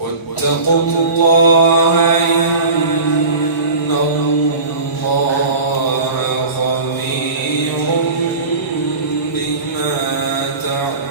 واتقوا الله إن الله خبير بما تعملون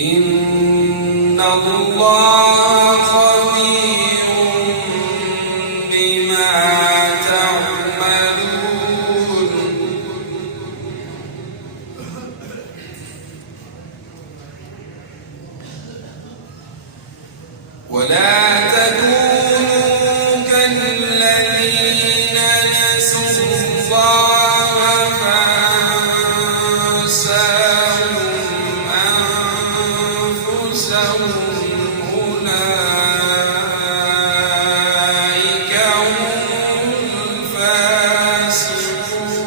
إن الله خبير بما تعملون ولا تكونوا كالذين نسوا الله فأنساهم أنفسهم أولئك هم الفاسقون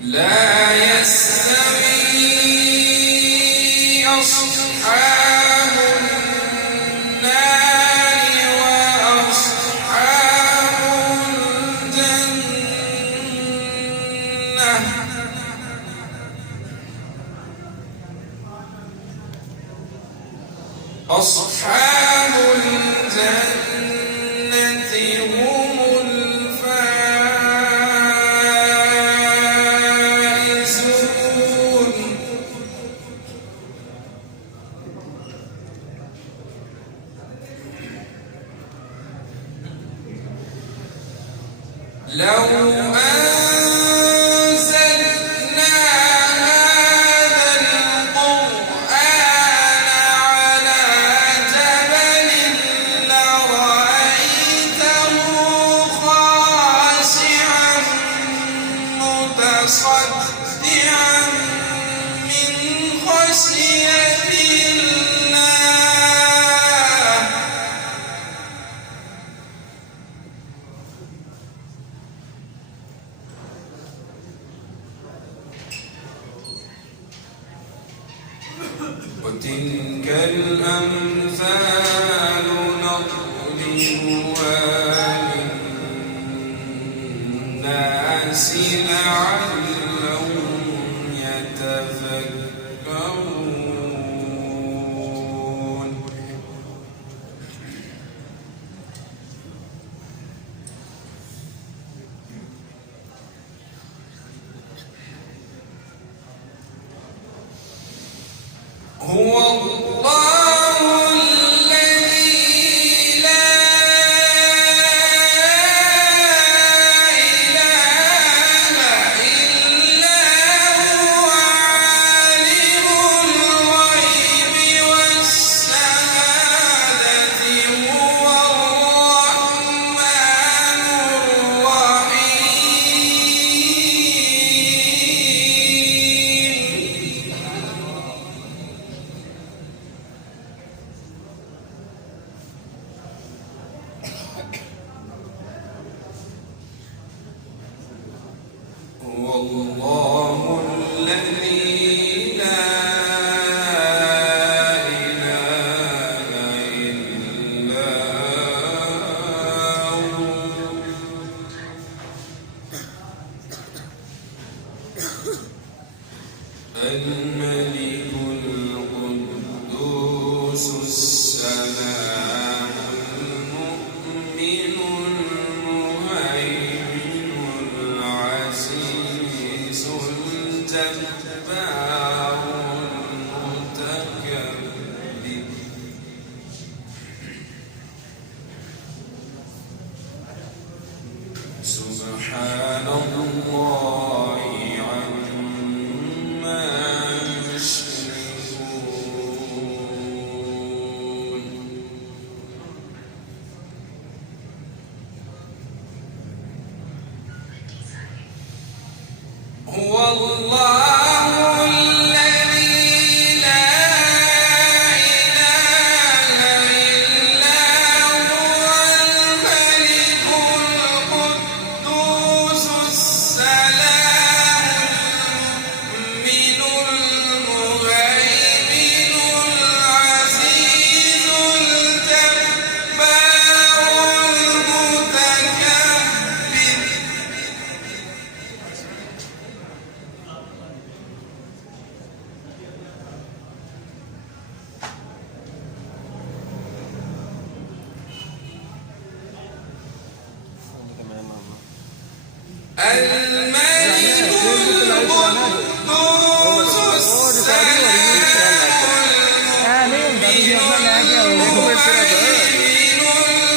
لا يستوي أصحاب النار وأصحاب الجنة أصحاب الجنة هم الفائزون لو أنزلنا هذا القرآن على جبل لرأيته خاشعا متصدعا من خشية الله وتلك الأمثال نضربها للناس لعلهم يتفكرون هو الله الذي لا إله إلا هو عالم الغيب والشهادة هو الرحمن الرحيم الذي لا إله إلا هو الملك القدوس السلام المؤمن المهيمن العزيز الجبار المتكبر سبحان الله عما يشركون هو الله الذي لا إله إلا هو الملك القدوس السلام المؤمن المهيمن العزيز الجبار المتكبر الملك القدوس السلام المؤمن المهيمن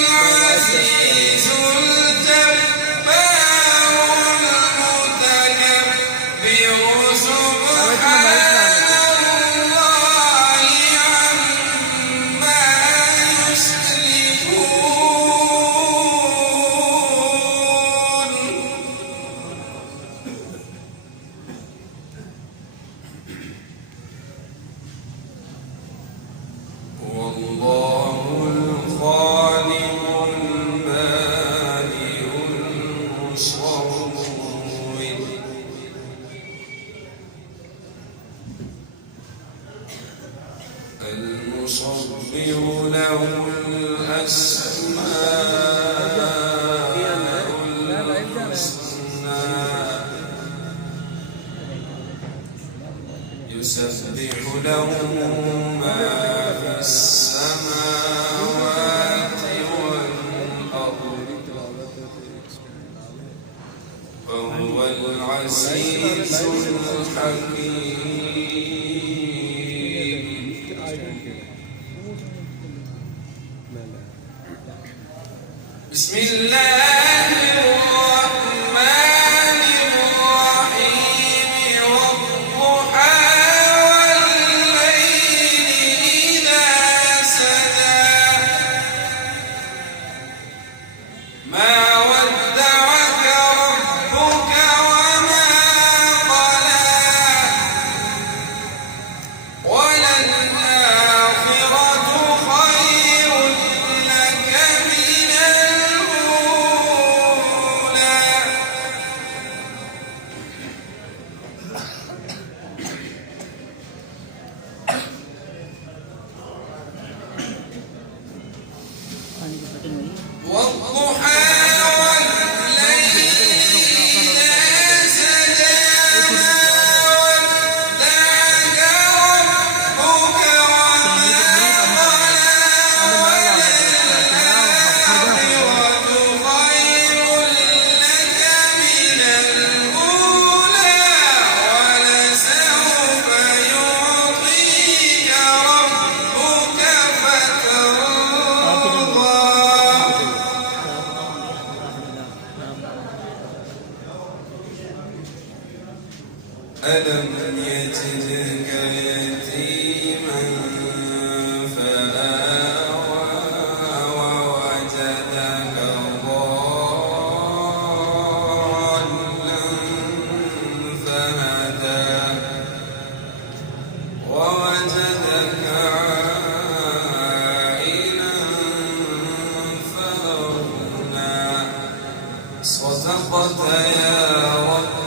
العزيز الجبار المتكبر سبحان الله عما يشركون والله الخالق البارئ المصور له الأسماء الحسنى يسبح له ما في السماوات والأرض وهو العزيز الحكيم. بسم الله الرحمن الرحيم والضحى والليل إذا سجى ما ودعك ربك وما قلى وللآخرة خير لك من الأولى والضحى والليل إذا سجى ما ودعك ربك وما قلى وللآخرة خير لك من الأولى ولسوف يعطيك ربك فترضى. ألم يجدك يتيما فآوى ووجدك ضالا فهدى ووجدك عائلا فأغنى صدقت يا رب